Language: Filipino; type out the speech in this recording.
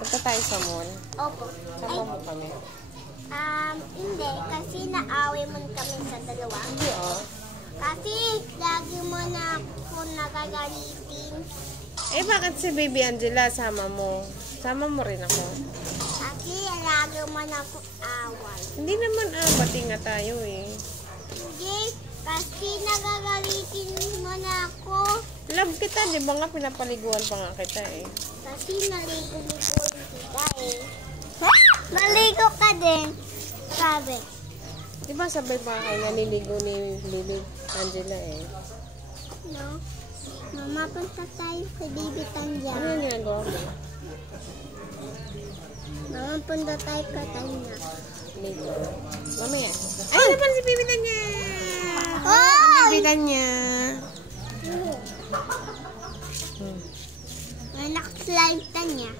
Punta tayo sa mall. Opo. Sama mo kami. Hindi. Kasi naaway mo kami sa dalawa. Hindi, oh. Kasi lagi mo na ako nagagalitin. Eh, bakit si Baby Angela sama mo? Sama mo rin ako. Kasi lagi mo na ako away. Hindi naman, bati nga tayo eh. Hindi. Kasi nagagalitin mo na ako. Love kita, di ba nga pinapaliguan pa nga kita eh. Kasi naligo-ligo kita eh. Naligo ka din. Sabi. Di ba sabay pa kayo naliligo ni Baby Angela eh? No? Mama, punta tayo kay Baby Tanya. Ano yung ginagawa mo? Mama, punta tayo kay Tanya. Ligo. Mamaya. Ay, ano pa si Baby Tanya? Oh! Baby Tanya. May nakaslide Tanya.